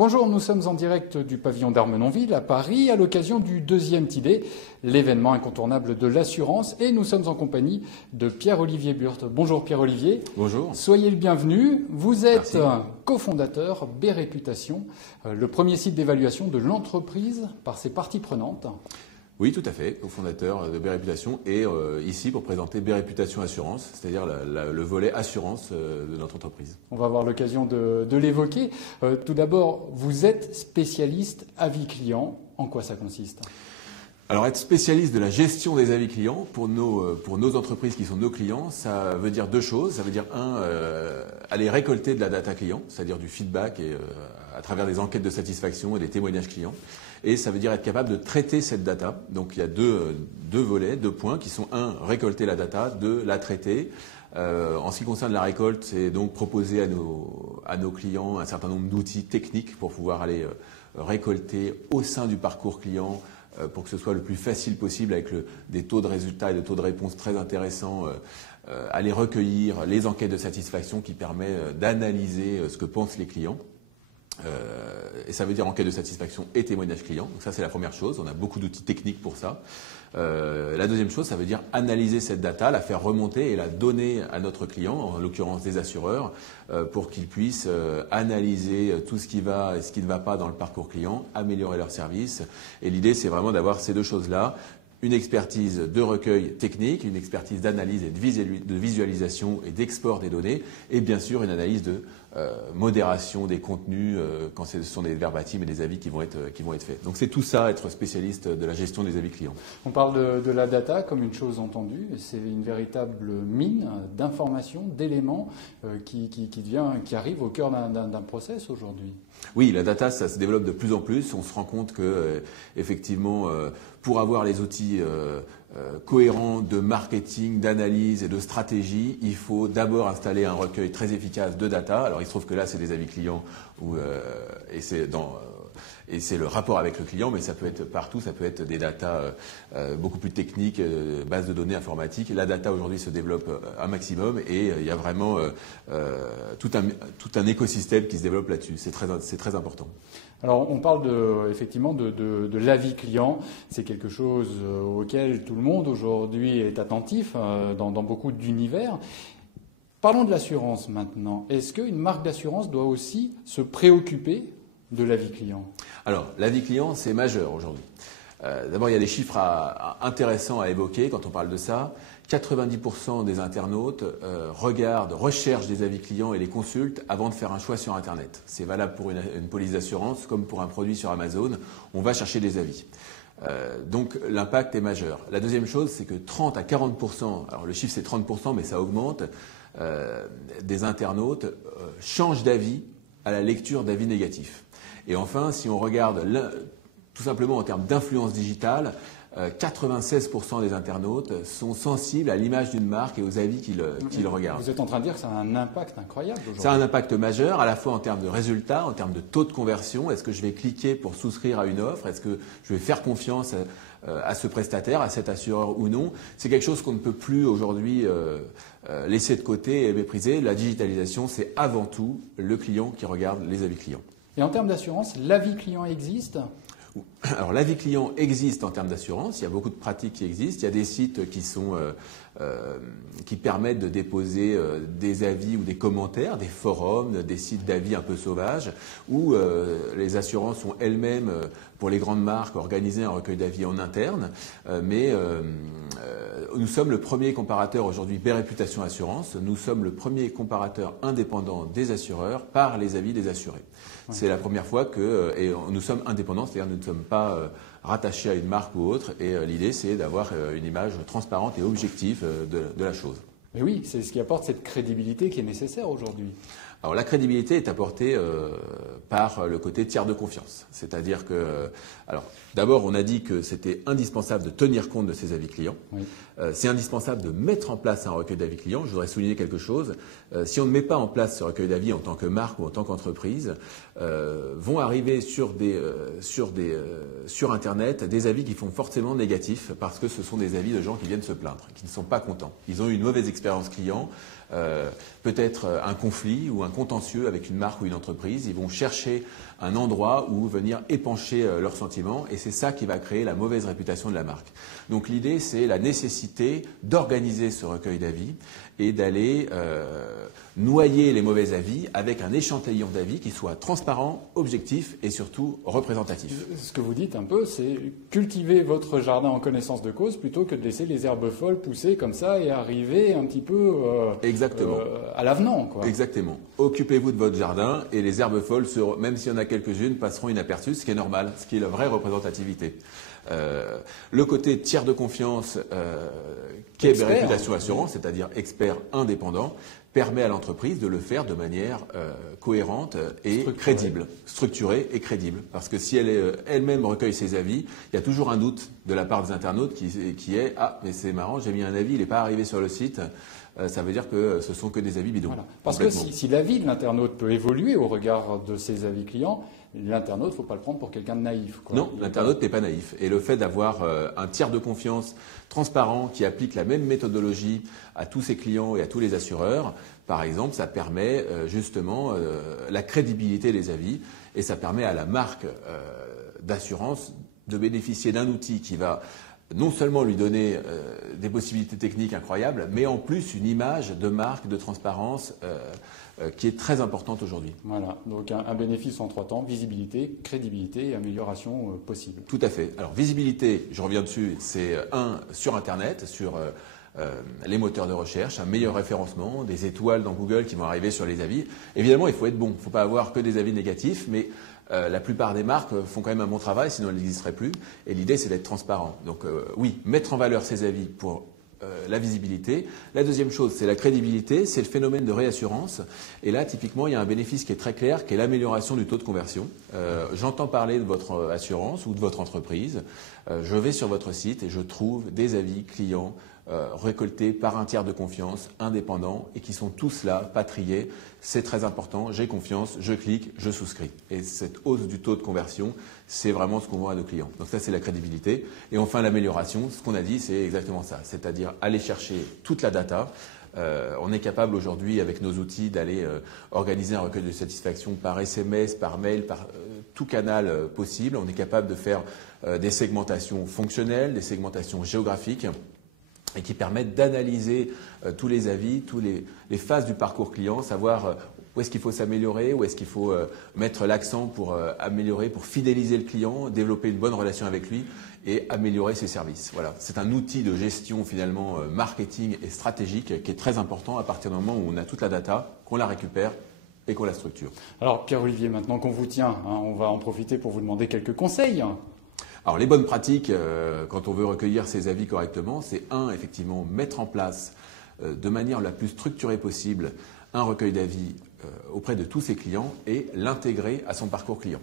Bonjour, nous sommes en direct du pavillon d'Armenonville à Paris à l'occasion du deuxième TIDE, l'événement incontournable de l'assurance, et nous sommes en compagnie de Pierre-Olivier Burth. Bonjour Pierre-Olivier. Bonjour. Soyez le bienvenu. Vous êtes Merci. cofondateur B-Réputation, le premier site d'évaluation de l'entreprise par ses parties prenantes. Oui, tout à fait, cofondateur de B-Réputation et ici pour présenter B-Réputation Assurance, c'est-à-dire le volet assurance de notre entreprise. On va avoir l'occasion de l'évoquer. Tout d'abord, vous êtes spécialiste avis client. En quoi ça consiste ? Alors être spécialiste de la gestion des avis clients pour nos entreprises qui sont nos clients, ça veut dire deux choses. Ça veut dire aller récolter de la data client, c'est-à-dire du feedback et à travers des enquêtes de satisfaction et des témoignages clients. Et ça veut dire être capable de traiter cette data. Donc il y a deux volets, 2 points qui sont récolter la data, 2 la traiter. En ce qui concerne la récolte, c'est donc proposer à nos clients un certain nombre d'outils techniques pour pouvoir aller récolter au sein du parcours client pour que ce soit le plus facile possible avec des taux de résultats et des taux de réponse très intéressants, aller recueillir les enquêtes de satisfaction qui permettent d'analyser ce que pensent les clients. Et ça veut dire enquête de satisfaction et témoignage client. Donc ça, c'est la première chose. On a beaucoup d'outils techniques pour ça. La deuxième chose, ça veut dire analyser cette data, la faire remonter et la donner à notre client, en l'occurrence des assureurs, pour qu'ils puissent analyser tout ce qui va et ce qui ne va pas dans le parcours client, améliorer leur service. Et l'idée, c'est vraiment d'avoir ces deux choses-là. Une expertise de recueil technique, une expertise d'analyse et de visualisation et d'export des données, et bien sûr une analyse de modération des contenus quand ce sont des verbatims et des avis qui vont être faits. Donc c'est tout ça, être spécialiste de la gestion des avis clients. On parle de la data comme une chose entendue, et c'est une véritable mine d'informations, d'éléments qui arrivent au cœur d'un process aujourd'hui. Oui, la data, ça se développe de plus en plus. On se rend compte que, effectivement, pour avoir les outils cohérents de marketing, d'analyse et de stratégie, il faut d'abord installer un recueil très efficace de data. Alors, il se trouve que là, c'est des avis clients et c'est le rapport avec le client, mais ça peut être partout, ça peut être des datas beaucoup plus techniques, bases de données informatiques. La data aujourd'hui se développe un maximum et il y a vraiment tout un écosystème qui se développe là-dessus. C'est très important. Alors, on parle effectivement de l'avis client. C'est quelque chose auquel tout le monde aujourd'hui est attentif dans beaucoup d'univers. Parlons de l'assurance maintenant. Est-ce qu'une marque d'assurance doit aussi se préoccuper de l'avis client ? Alors, l'avis client, c'est majeur aujourd'hui. D'abord, il y a des chiffres intéressants à évoquer quand on parle de ça. 90% des internautes recherchent des avis clients et les consultent avant de faire un choix sur Internet. C'est valable pour une police d'assurance comme pour un produit sur Amazon. On va chercher des avis. Donc l'impact est majeur. La deuxième chose, c'est que 30 à 40%, alors le chiffre c'est 30%, mais ça augmente, des internautes changent d'avis à la lecture d'avis négatifs. Et enfin, si on regarde tout simplement en termes d'influence digitale, 96% des internautes sont sensibles à l'image d'une marque et aux avis qu'ils regardent. Vous êtes en train de dire que ça a un impact incroyable aujourd'hui. Ça a un impact majeur, à la fois en termes de résultats, en termes de taux de conversion. Est-ce que je vais cliquer pour souscrire à une offre? Est-ce que je vais faire confiance à ce prestataire, à cet assureur ou non? C'est quelque chose qu'on ne peut plus aujourd'hui laisser de côté et mépriser. La digitalisation, c'est avant tout le client qui regarde les avis clients. Et en termes d'assurance, l'avis client existe ? Alors l'avis client existe en termes d'assurance, il y a beaucoup de pratiques qui existent, il y a des sites qui permettent de déposer des avis ou des commentaires, des forums, des sites d'avis un peu sauvages, où les assurances ont elles-mêmes, pour les grandes marques, organisé un recueil d'avis en interne, mais nous sommes le premier comparateur aujourd'hui B-Réputation Assurance, nous sommes le premier comparateur indépendant des assureurs par les avis des assurés. Ouais. C'est la première fois et nous sommes indépendants, c'est-à-dire nous ne sommes pas rattachés à une marque ou autre, et l'idée c'est d'avoir une image transparente et objective de la chose. Mais oui, c'est ce qui apporte cette crédibilité qui est nécessaire aujourd'hui. Alors la crédibilité est apportée par le côté tiers de confiance. C'est-à-dire que, alors d'abord on a dit que c'était indispensable de tenir compte de ces avis clients. Oui. C'est indispensable de mettre en place un recueil d'avis clients. Je voudrais souligner quelque chose. Si on ne met pas en place ce recueil d'avis en tant que marque ou en tant qu'entreprise, vont arriver sur Internet des avis qui font forcément négatifs parce que ce sont des avis de gens qui viennent se plaindre, qui ne sont pas contents. Ils ont eu une mauvaise expérience client. peut-être un conflit ou un contentieux avec une marque ou une entreprise. Ils vont chercher un endroit où venir épancher leurs sentiments et c'est ça qui va créer la mauvaise réputation de la marque. Donc l'idée, c'est la nécessité d'organiser ce recueil d'avis et d'aller noyer les mauvais avis avec un échantillon d'avis qui soit transparent, objectif et surtout représentatif. Ce que vous dites un peu, c'est cultiver votre jardin en connaissance de cause plutôt que de laisser les herbes folles pousser comme ça et arriver un petit peu à l'avenant, quoi. Exactement. Occupez-vous de votre jardin et les herbes folles, même s'il y en a quelques-unes, passeront inaperçues, ce qui est normal, ce qui est la vraie représentativité. Le côté tiers de confiance qui est Réputation Assurance, c'est-à-dire expert indépendant, permet à l'entreprise de le faire de manière cohérente et crédible, structurée et crédible. Parce que si elle-même recueille ses avis, il y a toujours un doute de la part des internautes qui est « Ah, mais c'est marrant, j'ai mis un avis, il n'est pas arrivé sur le site ». Ça veut dire que ce sont que des avis bidons. Voilà. Parce que si l'avis de l'internaute peut évoluer au regard de ses avis clients, l'internaute, il ne faut pas le prendre pour quelqu'un de naïf, quoi. Non, l'internaute n'est pas naïf. Et le fait d'avoir un tiers de confiance transparent qui applique la même méthodologie à tous ses clients et à tous les assureurs, par exemple, ça permet justement la crédibilité des avis et ça permet à la marque d'assurance de bénéficier d'un outil qui va non seulement lui donner des possibilités techniques incroyables, mais en plus une image de marque, de transparence qui est très importante aujourd'hui. Voilà, donc un bénéfice en 3 temps, visibilité, crédibilité et amélioration possible. Tout à fait. Alors visibilité, je reviens dessus, c'est sur Internet, sur les moteurs de recherche, un meilleur référencement, des étoiles dans Google qui vont arriver sur les avis. Évidemment, il faut être bon, il ne faut pas avoir que des avis négatifs, mais la plupart des marques font quand même un bon travail, sinon elles n'existeraient plus. Et l'idée, c'est d'être transparent. Donc oui, mettre en valeur ces avis pour la visibilité. La deuxième chose, c'est la crédibilité, c'est le phénomène de réassurance. Et là, typiquement, il y a un bénéfice qui est très clair, qui est l'amélioration du taux de conversion. J'entends parler de votre assurance ou de votre entreprise. Je vais sur votre site et je trouve des avis clients récoltés par un tiers de confiance, indépendant, et qui sont tous là, pas triés. C'est très important, j'ai confiance, je clique, je souscris. Et cette hausse du taux de conversion, c'est vraiment ce qu'on voit à nos clients. Donc ça, c'est la crédibilité. Et enfin, l'amélioration, ce qu'on a dit, c'est exactement ça. C'est-à-dire aller chercher toute la data. On est capable aujourd'hui, avec nos outils, d'aller organiser un recueil de satisfaction par SMS, par mail, par tout canal possible. On est capable de faire des segmentations fonctionnelles, des segmentations géographiques, et qui permettent d'analyser tous les avis, toutes les phases du parcours client, savoir où est-ce qu'il faut s'améliorer, où est-ce qu'il faut mettre l'accent pour améliorer, pour fidéliser le client, développer une bonne relation avec lui et améliorer ses services. Voilà, c'est un outil de gestion finalement marketing et stratégique qui est très important à partir du moment où on a toute la data, qu'on la récupère et qu'on la structure. Alors Pierre-Olivier, maintenant qu'on vous tient, on va en profiter pour vous demander quelques conseils. Alors les bonnes pratiques, quand on veut recueillir ces avis correctement, c'est effectivement, mettre en place de manière la plus structurée possible un recueil d'avis auprès de tous ses clients et l'intégrer à son parcours client.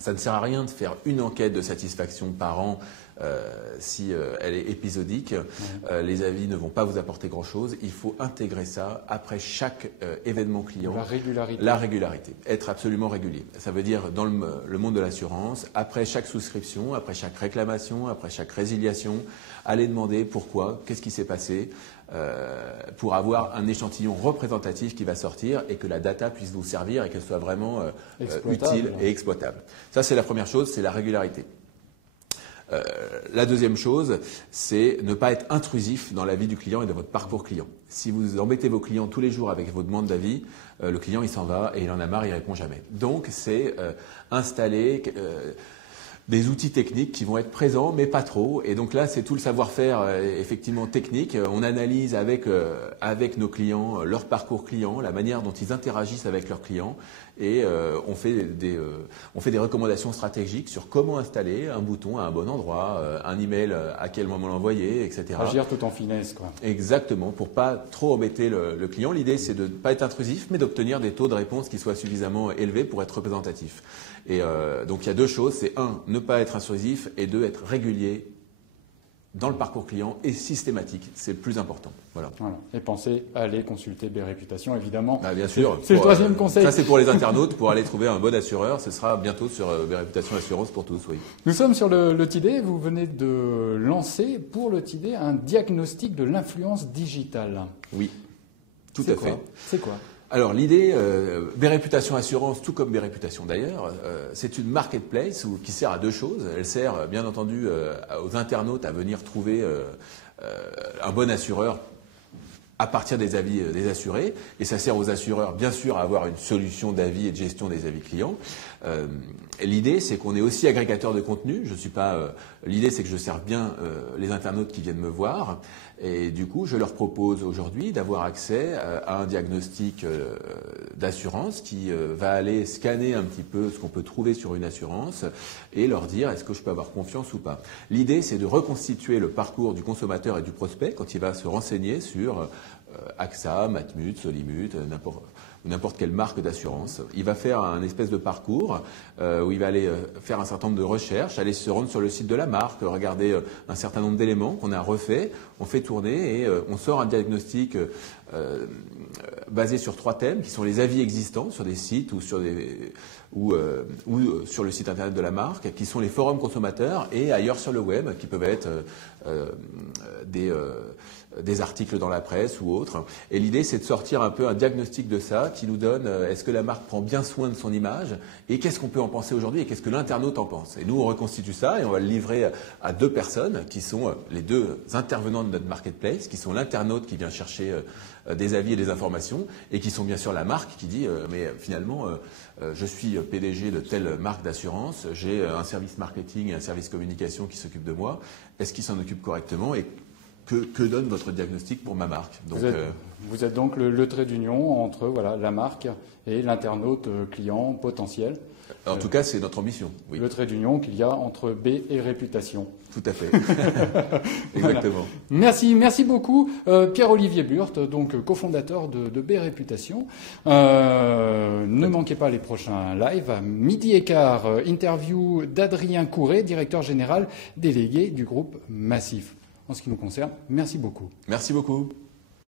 Ça ne sert à rien de faire une enquête de satisfaction par an si elle est épisodique. Les avis ne vont pas vous apporter grand-chose. Il faut intégrer ça après chaque événement client. La régularité. Être absolument régulier. Ça veut dire dans le monde de l'assurance, après chaque souscription, après chaque réclamation, après chaque résiliation, aller demander pourquoi, qu'est-ce qui s'est passé, pour avoir un échantillon représentatif qui va sortir et que la data puisse vous servir et qu'elle soit vraiment utile et exploitable. Ça, c'est la première chose, c'est la régularité. La deuxième chose, c'est ne pas être intrusif dans la vie du client et de votre parcours client. Si vous embêtez vos clients tous les jours avec vos demandes d'avis, le client il s'en va et il en a marre, il répond jamais. Donc c'est installer des outils techniques qui vont être présents, mais pas trop. Et donc là, c'est tout le savoir-faire effectivement technique. On analyse avec nos clients leur parcours client, la manière dont ils interagissent avec leurs clients, et on fait des recommandations stratégiques sur comment installer un bouton à un bon endroit, un email à quel moment l'envoyer, etc. Agir tout en finesse, quoi. Exactement, pour pas trop embêter le client. L'idée, c'est de ne pas être intrusif, mais d'obtenir des taux de réponse qui soient suffisamment élevés pour être représentatifs. Et donc il y a deux choses, c'est ne pas être intrusif et deux, être régulier dans le parcours client et systématique. C'est le plus important. Voilà. Et pensez à aller consulter BRéputation, évidemment. Bien sûr. C'est le troisième conseil. Ça, c'est pour les internautes, pour aller trouver un bon assureur. Ce sera bientôt sur BRéputation Assurance pour tous, oui. Nous sommes sur le TID. Vous venez de lancer pour le TID un diagnostic de l'influence digitale. Oui. Tout à fait. C'est quoi? Alors l'idée, B-Réputation Assurance, tout comme B-Réputation d'ailleurs, c'est une marketplace qui sert à deux choses. Elle sert bien entendu aux internautes à venir trouver un bon assureur à partir des avis des assurés, et ça sert aux assureurs bien sûr à avoir une solution d'avis et de gestion des avis clients. L'idée c'est qu'on est aussi agrégateur de contenu. Je suis pas. L'idée c'est que je serve bien les internautes qui viennent me voir, et du coup je leur propose aujourd'hui d'avoir accès à un diagnostic d'assurance qui va aller scanner un petit peu ce qu'on peut trouver sur une assurance et leur dire est-ce que je peux avoir confiance ou pas. L'idée c'est de reconstituer le parcours du consommateur et du prospect quand il va se renseigner sur AXA, Matmut, Solimut, n'importe quelle marque d'assurance. Il va faire un espèce de parcours où il va aller faire un certain nombre de recherches, aller se rendre sur le site de la marque, regarder un certain nombre d'éléments qu'on a refaits, on fait tourner et on sort un diagnostic basé sur 3 thèmes qui sont les avis existants sur des sites ou sur sur le site internet de la marque, qui sont les forums consommateurs et ailleurs sur le web, qui peuvent être des articles dans la presse ou autres. Et l'idée, c'est de sortir un peu un diagnostic de ça qui nous donne est-ce que la marque prend bien soin de son image et qu'est-ce qu'on peut en penser aujourd'hui et qu'est-ce que l'internaute en pense. Et nous, on reconstitue ça et on va le livrer à 2 personnes qui sont les 2 intervenants de notre marketplace, qui sont l'internaute qui vient chercher des avis et des informations et qui sont bien sûr la marque qui dit mais finalement je suis PDG de telle marque d'assurance, j'ai un service marketing et un service communication qui s'occupe de moi, est-ce qu'ils s'en occupent correctement et que donne votre diagnostic pour ma marque? Donc, vous êtes donc le trait d'union entre la marque et l'internaute client potentiel. En tout cas, c'est notre ambition. Oui. Le trait d'union qu'il y a entre B et réputation. Tout à fait. Exactement. Voilà. Merci beaucoup, Pierre-Olivier Burt, donc cofondateur de B Réputation. Ne manquez pas les prochains lives. À 12h15, interview d'Adrien Courret, directeur général délégué du groupe Massif. En ce qui nous concerne, merci beaucoup. Merci beaucoup.